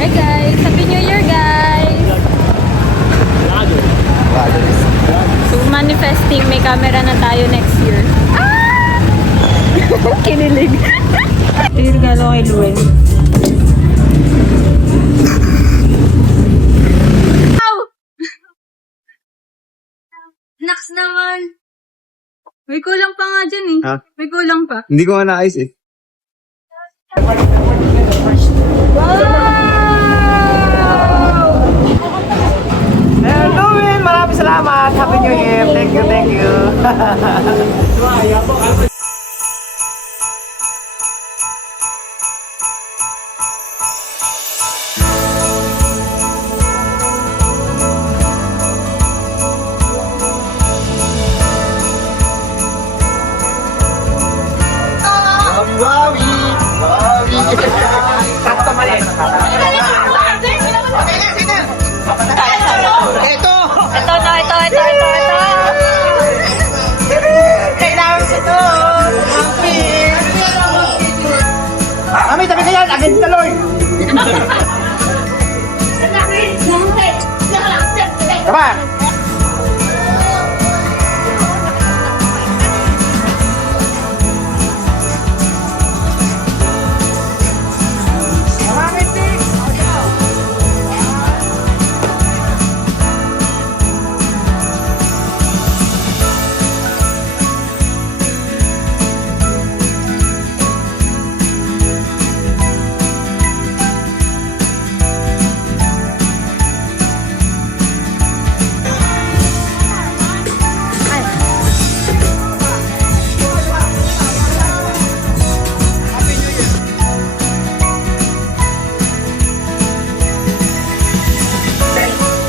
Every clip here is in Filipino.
Hi guys! Happy New Year guys! So manifesting, may camera na tayo next year. Ah! Kinilig. Ito yung regalo kay Luel. Ow! Naks naman! May kulang pa nga dyan eh. Ha? May kulang pa. Hindi ko nga naayos eh. Hello, Win! Maraming salamat! Happy New Year! Thank you, thank you! Wawi! Wawi! Sakto mali! Ito! Ito! Kailangan ito! Mami, tabi ka yan! Agad ka, Lord! Tama!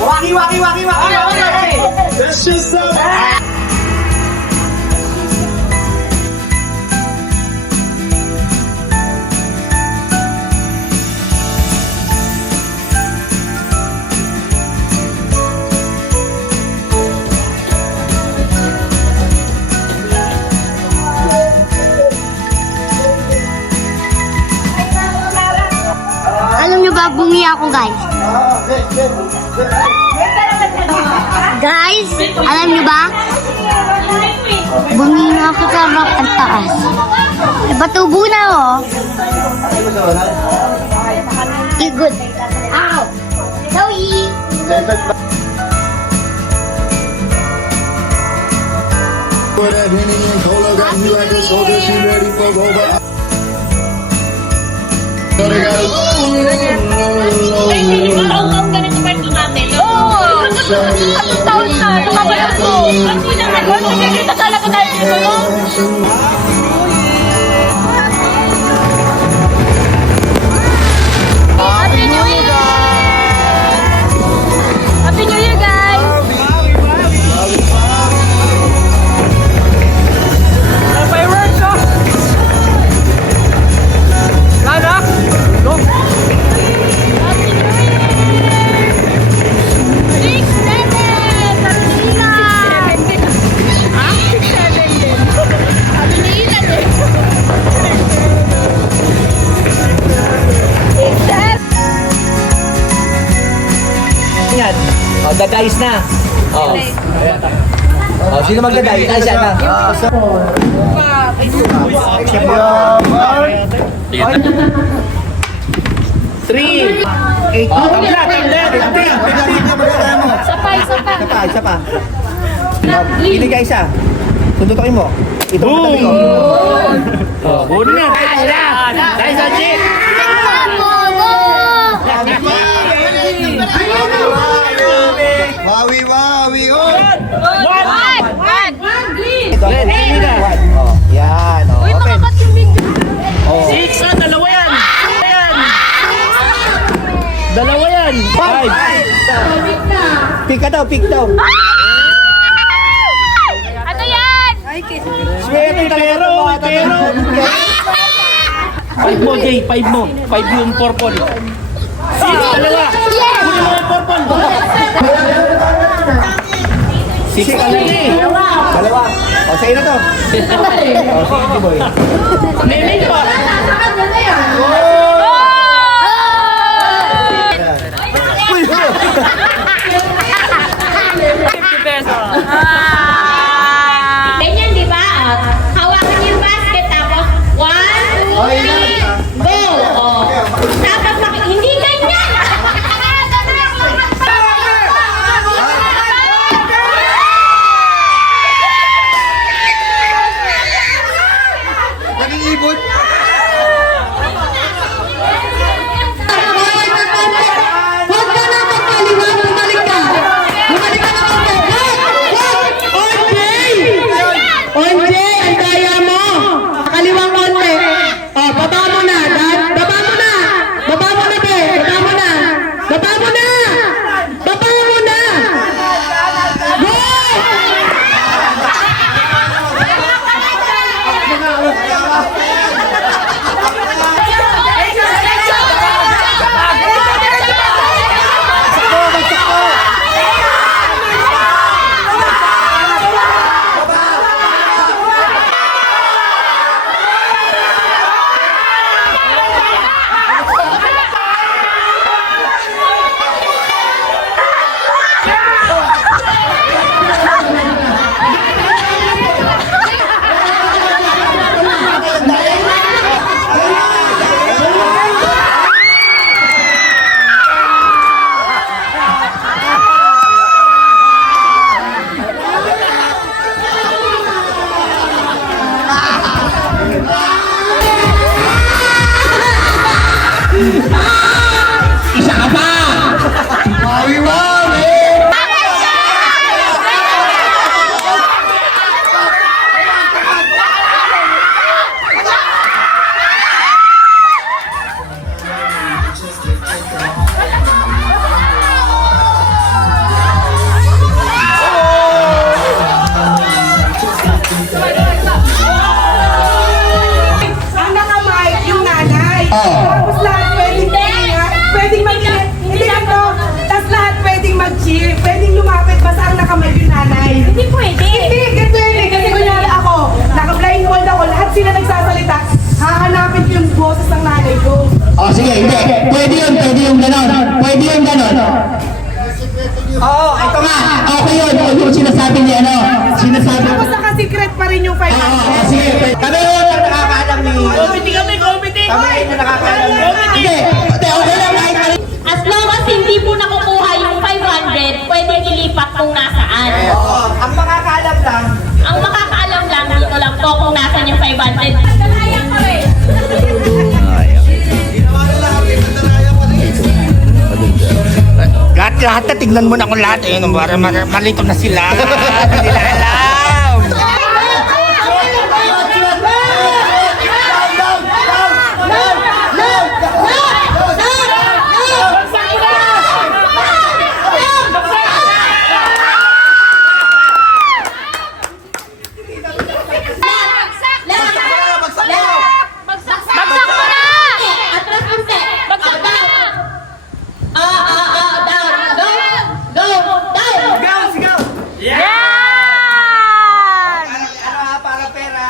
Waki! That's just so... Alam nyo ba, bungi ako guys. Guys, alam nyo ba? Bungi na ako sa rock ang taas. Batubo na ako. Good. Ow! Zoe! For that Henny and Cola got me like a soldier, she ready for over. So they got Taon na! Tumabayan ko! Ang pinakagot! Nagkikita talaga tayo dito, no? Happy New Year! Happy New Year, guys! Fireworks, oh! Lana? No? Happy New Year! 6-7! Tartila! 6-7 ha? 6-7 din. Sabi ni Ilan eh. 6-7! Yan. Oh, dadayis na. Oh. Oh, sino magdadayis? Ay, siya na. Three. Isa pa. Pili ka isa. Tuntutokin mo. Ito ang katabi ko. Oh, bunin na. Dahil sa chip. Wawi, oh! One! Green! Oh, yan. Oh, Uy, open. nakakatimbig. Oh. Dalawa yan! Five! Pick daw. Ano yan? Swerte Pero! Five mo, Jay! Five yung purple. Dalawa! Kunin mo yung purple! Six ka lang eh! Dalawa. O, sa'yo na to. O, sige, boy. Neming pa! Isa ka pa! Mami, mami! Ang nakamay, yung nanay. Oo. Tapos lahat pwedeng mag-cheer. Hindi ako. Tapos lahat pwedeng mag-cheer. Pwedeng lumapit, basta ang nakamay yung nanay. Hindi pwede. Hindi, ganito yun eh. Kasi kunyari ako, naka-blindfold ako, lahat sila nagsasalita. Hahanapin ko yung boses ng nanay ko. Oh, sige, hindi. Pwede yung ganon. Pwede yung ganon. Oo, ito nga. Okay yun. Yung sinasabi niya, ano? Sinasabi. Tapos naka-secret pa rin yung 500. Oo, sige. Kami yun ang nakakaalam ni... Committee kami, committee! Kami yun ang nakakaalam ni... Hindi, okay lang kahit mali. As long as hindi po nakukuha yung 500, pwede ilipat kung nasaan. Oo, ang makakaalam lang. Ang makakaalam lang, dito lang po kung nasan yung 500. Lahat na tignan mo na kung lahat eh. Para malito na sila. Hindi na alam. Bagsak mo na! Atras konti! Bagsak na! Down! Go! Down! Yan! Para pera.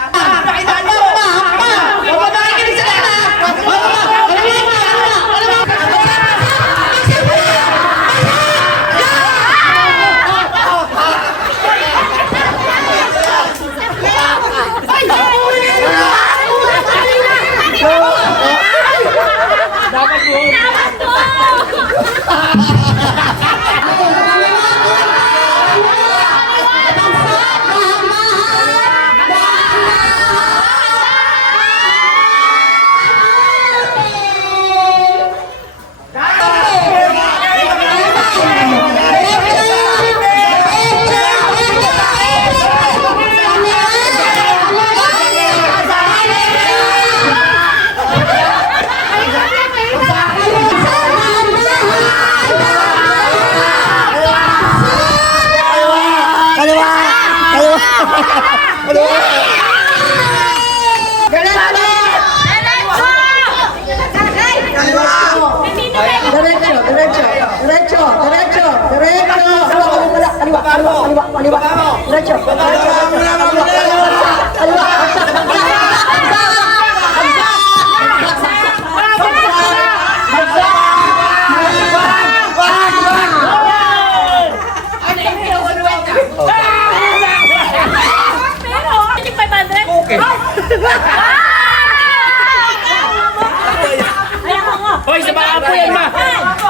Hoy, sa mga apo yan, ma!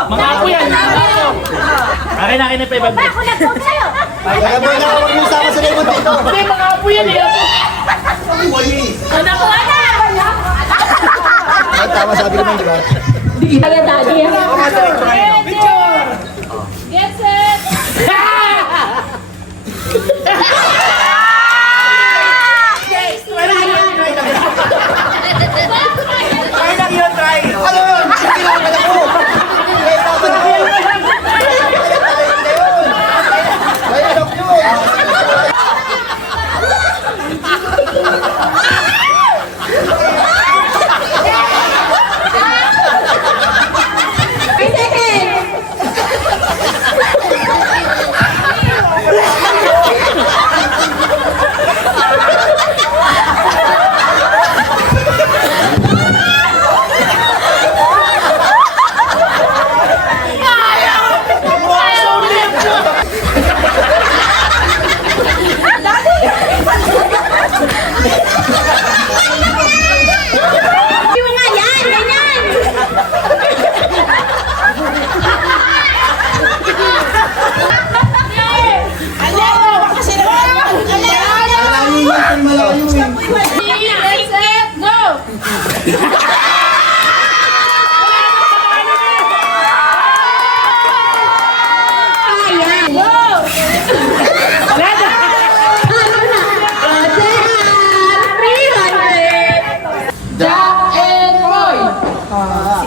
Mga apo yan! Akin na yung 500. Ako nag-vote sa'yo. Kaya mo na huwag mo sama sa lemon dito. Hindi, mga apo yan eh! Nakuha na! Tama sabi naman, di ba? Kaya daddy. Picture! Get set! Try lang yun, try. Ano yun? Hindi lang pala ko. Kaya dapat ako. Kaya dapat yun.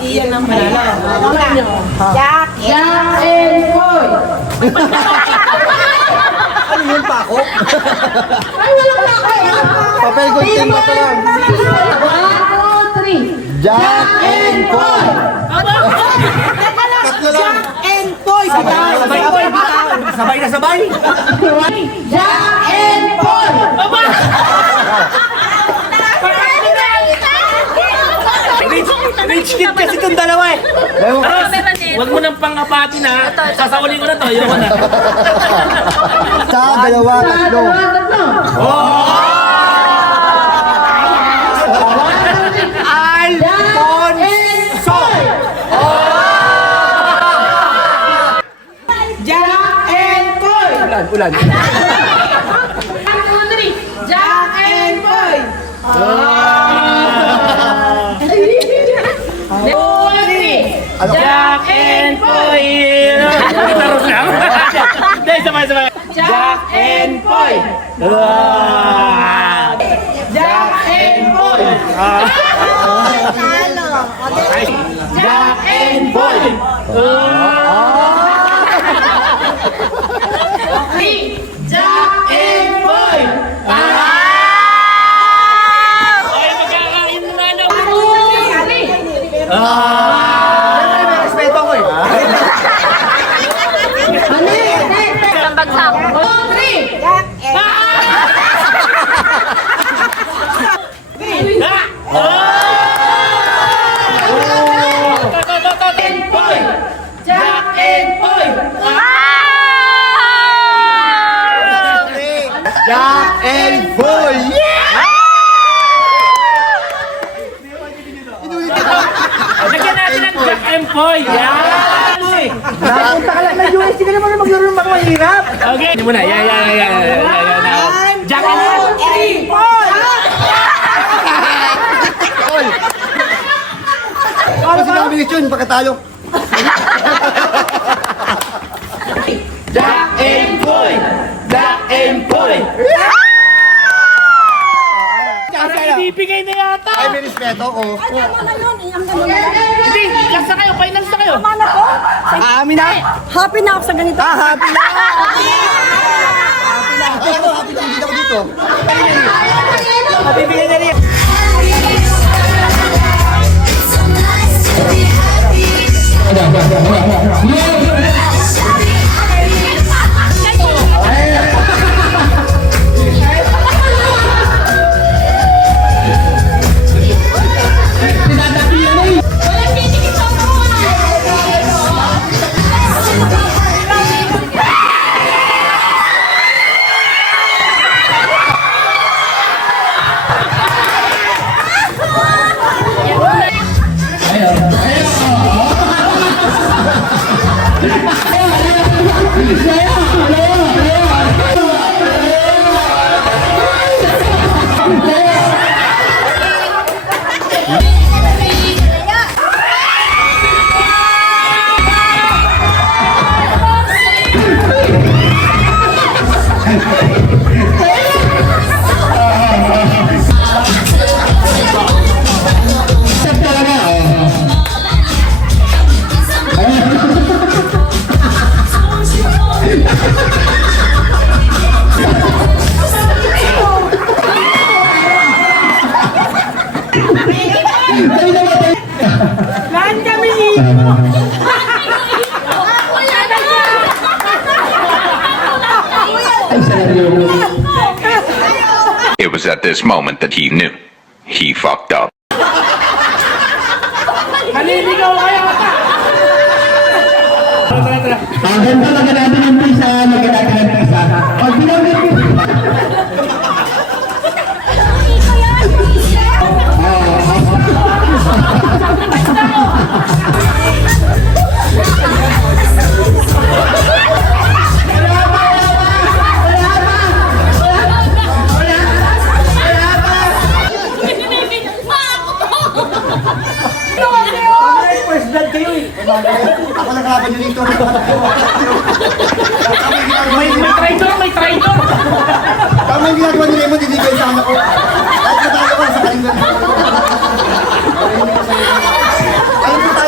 Iyan ang manalo. Jack and Boy. Ano yun pa ako? Papel ko yung mata lang. Jack and Paul. Tatlo lang. And Boy. Sabay na sabay. Jack and Boy. Rich kid kasi itong dalawa eh. Huwag mo nang pangapati na. Sasaulin ko na to. Ayoko na. Sa dalawa, tatlo. Alfonso. Jack and Boy. Ulan. Jack and Boy. Jack and Boy. Taros lang. Hindi, sabay. Jack and Boy. Jack and Boy. Jack and Boy. Jack and Boy. Ay, magkakain na lang. Respeto ko eh. Isang bagsak. Jack and Boy. Jack and Paul. Lagyan natin ng Jack and Boy. Yan. Napunta ka lang na US, hindi ka naman maglaro ng mga mahirap. Okay. Hindi mo na. Yan. Jack and Boy. Paano sila ang bilis yun? Baka tayo. Jack and Boy. Jack and Boy. Parang ibibigay na yata. Ay, may respeto ko. Hindi, last na kayo. Finals na kayo. Aamin na. Happy na ako sa ganito. Happy na. Happy na hindi ako dito. Mabibigyan na rin. Lahat kami. It was at this moment that he knew. He fucked up. Maliligaw kayo ata. Tara. Ang ganda lang natin yung pisa, maganda natin yung isa. Pag binabit ko. First blood kayo eh. Ako nakalaban nyo dito. May traitor. Tama yung ginagawa ni Lemon, hindi kayo sa anak ko. Kahit matalo ko sa kalingan. Ayun po tayo.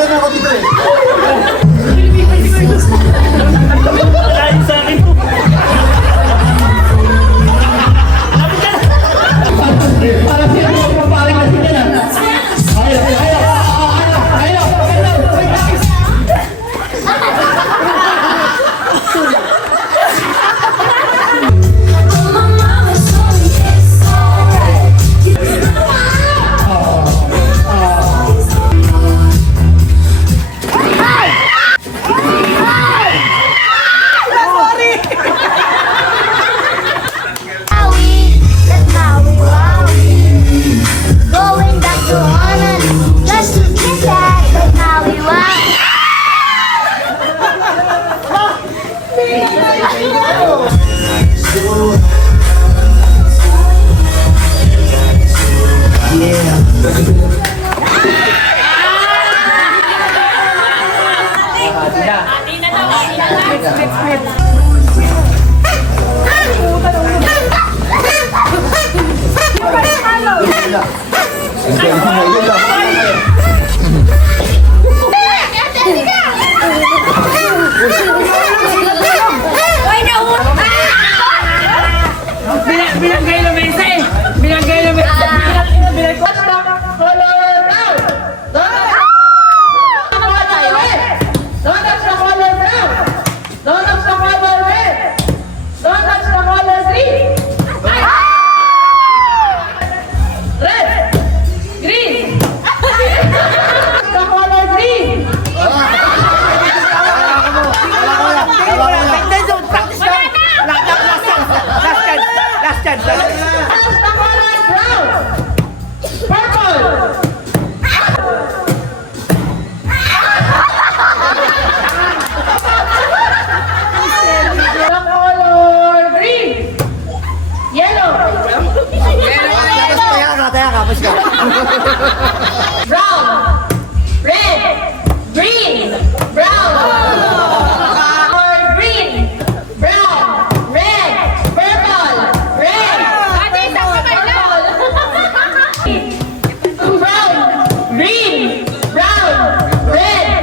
Brown, red, green, brown. Or green, brown, red, purple, red. Purple. Brown, green, brown, red.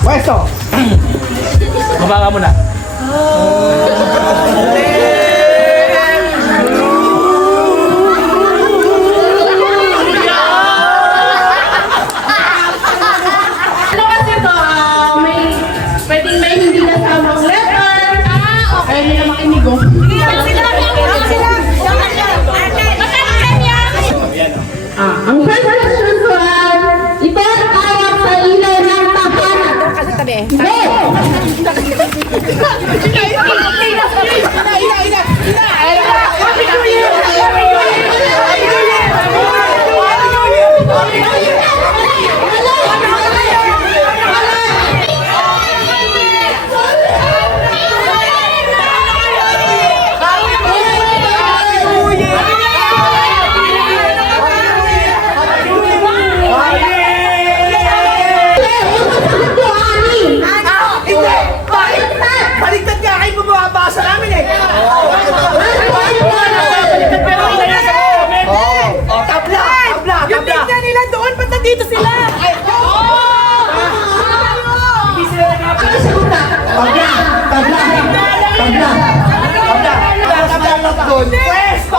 Pwesto. Baba ka muna. Ano kasi ito, pwedeng may hindi nasamang letter. Kaya nila makinigo. Ang first question ko ay, ito ang tawag sa ilaw ng tahanan. Go! Baliktad ka kayo bumabasa namin eh. Tabla. Yung tignan nila doon, ba't nandito sila? Hindi sila nagkakaroon. Pwesto. 1-0.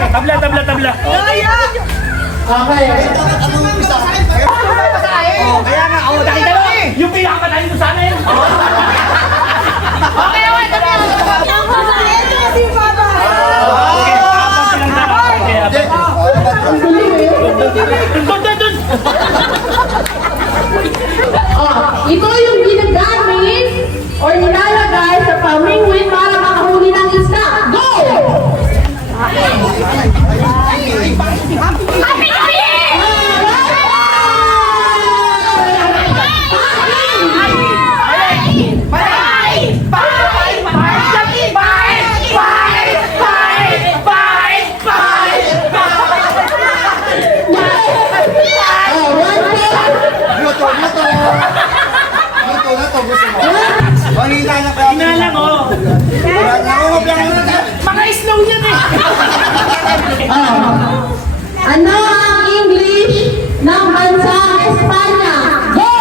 Tabla. Kaya nga, nakita mo. Yung pinakamatay mo sana yun. Si Papa. Doon. Ito yung ginagamit or nilalagay sa pamingwin para makahuli ng isda. Go! Inalang oh. Mga snow yan eh. Ano ang English ng bansang Espanya? Go!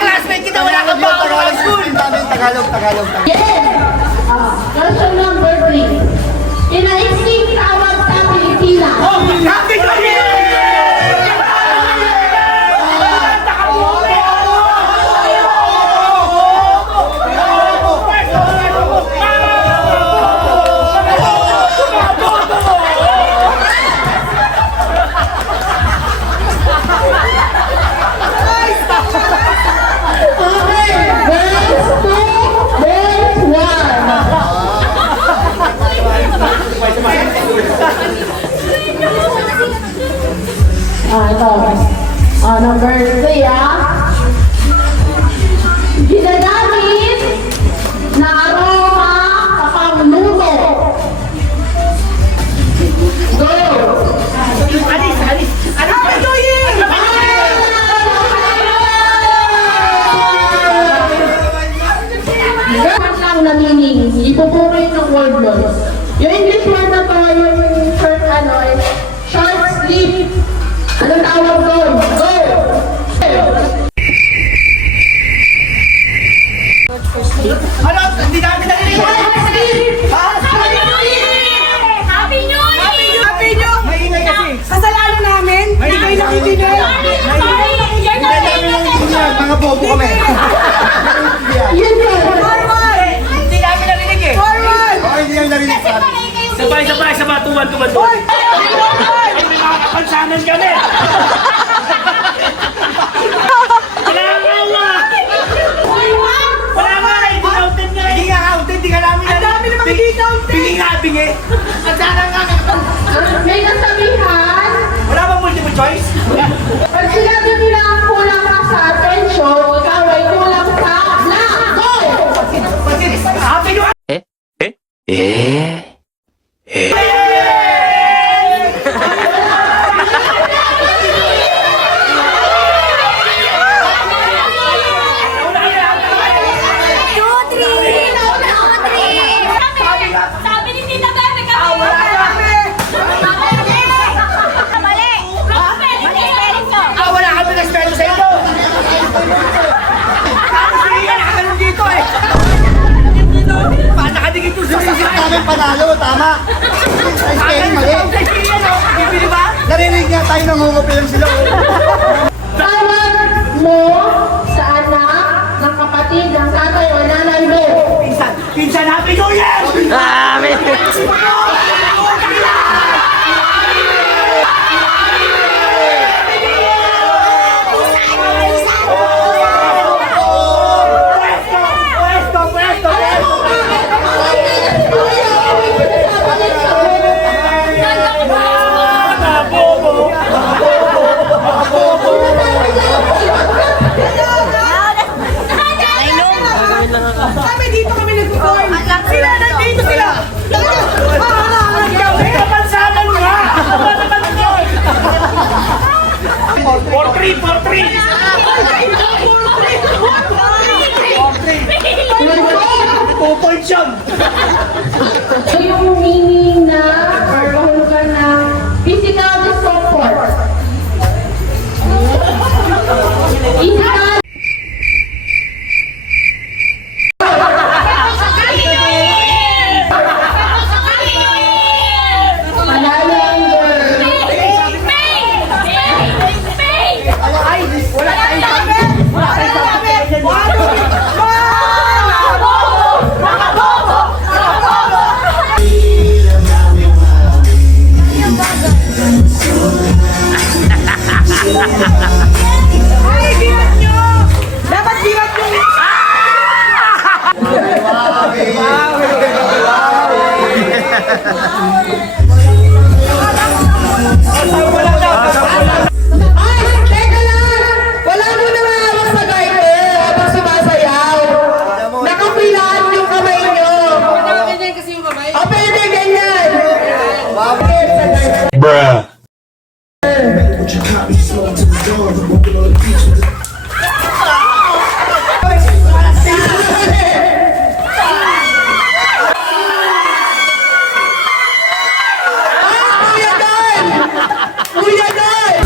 Classmate kita, wala kang bago sa school. Tagalog. Yes! Question number 3. Kinaiksing tawag sa Pilipinas. Happy New Year! Number 3, ginagamit na aroma kapag luto. Go! Alis. Happy New Year! Ganyan lang na meaning. Ipupurin ng word nun. Yung English word na to, yung short short sleep. Anong tawag doon? Go! Ano? Hindi namin narinig. Short sleep! Happy New Year! Maingay kasi. mga bobo kami. Yun yun. Hindi namin narinig eh. Okay, hindi namin narinig sa amin. Sabay, tuwan. May mga kapansanan kami. Wala nga, hindi counted nga. Hindi nga counted, hindi ka namin Ang dami naman dito. Bingi nga, bingi. Ang sana nga. May kasabihan, Wala bang multiple choice? pag sinabi nila kulang ka sa attention, ikaw ay kulang sa black. Go! Happy New Sabi ni Tita Bebe kami. Mali. Wala kami respeto sa inyo. Hindi ka nakaganon dito eh. Paano nakadikit yung susi namin panalo, tama. Ay, spelling mali. Bibili ba? Narinig nga tayo nangungupi lang sila. Tawag mo sa anak ng kapatid ng tatay o nanay mo. Pinsan, Happy New Year! Kami dito kami nag-perform. Sila nandito sila. May kapansanan nga. Ano naman yun? 4-3. 2 points yun. So yung meaning na or kahulugan na physical discomfort. Physical malalang word. Wala tayong sabi. Wala tayong sabi. Ay, birat nyo. Dapat birat nyo. Ay, teka lang. Wala mo na mahawak sa garter habang sumasayaw. Nakapilaan yung kamay nyo. Nakaganyan kasi yung kamay. O, pwede ganyan. Bruh. Kuya Dan!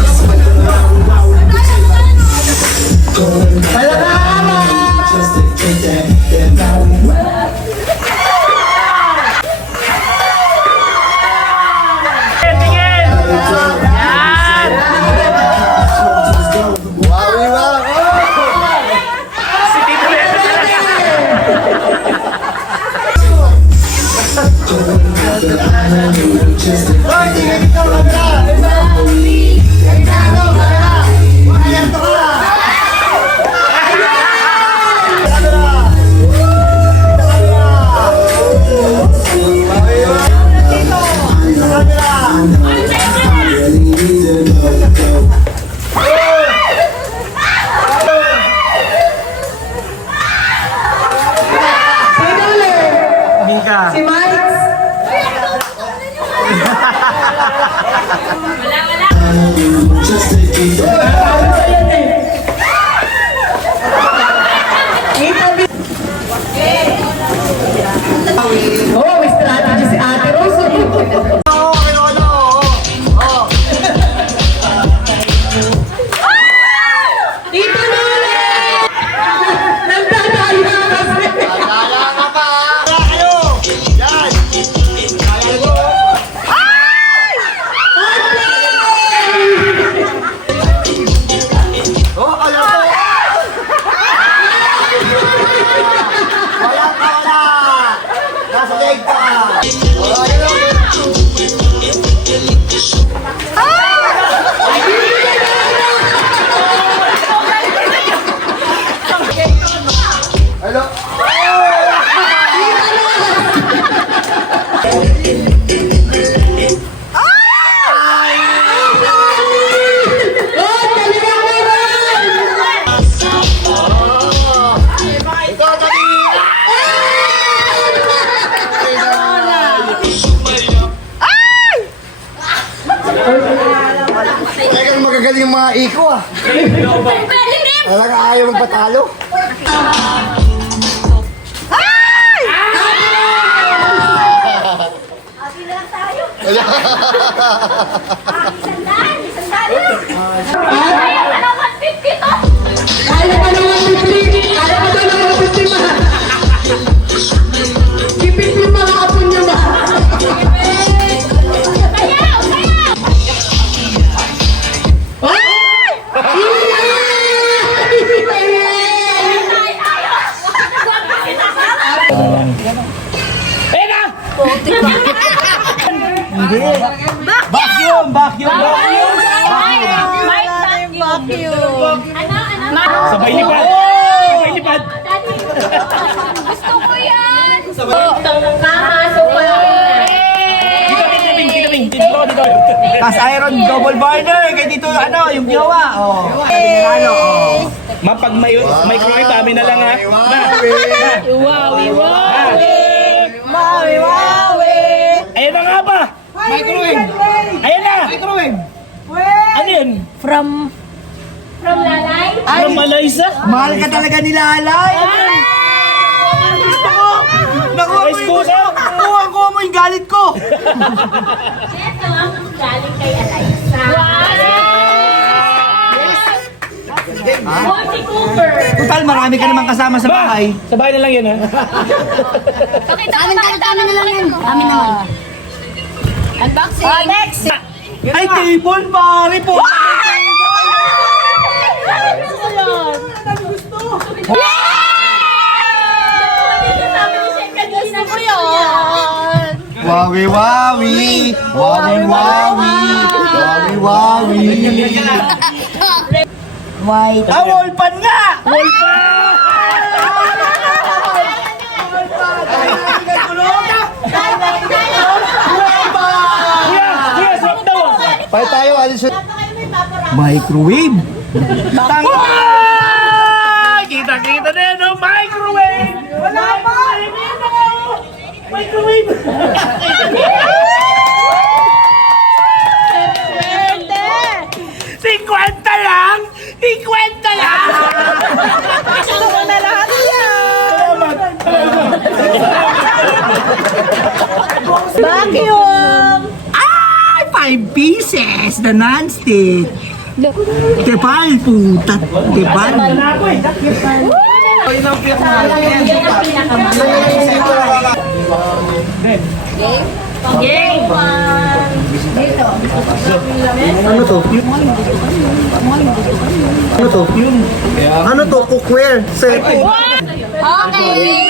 Si Mike? Wala ko ah. Talaga ayaw magpatalo. Kaya pa naman 50! Kaya pa naman 50 ma! Kipit yung mga apo niyo ba? Vacuum! Vacuum! Sabay lipad. Sabay lipad. Gusto ko yan! Dito. Cast iron double burner. Kaya dito ano, yung jowa. Oh. Pag may microwave, amin na lang ha. Ayan na nga ba? Microwave! Ayan na! Microwave! Ano yun? From Lalay? From Malaysia? Mahal ka talaga nila, Alay! Nakuha mo Rice yung cooker? Kuha mo yung galit ko! Ito ang galing kay Alaysa. Monty Cooper. Total, marami ka naman kasama sa bahay. Sa bahay na lang yan ha. Amin na lang yan. Amin naman. Unboxing. Next. Ay, table, pare po! Wawi, wawi! Wawi, wawi! Wawi, wawi! White. Ah, wallpan nga! Kuya, swap daw ah. Pahit tayo, alis sa... Microwave! Tang... Kita na yan, no? Microwave! Wala pa! Microwave! Cinquenta lang! 50 lang! Gusto ko na lahat yan. Vacuum. Ay, 5 pieces na non-stick! Tepal, puta! Tepal! Game. Ano to? Ano to? Ano to? Cookware? Set? Okay. Vacuum.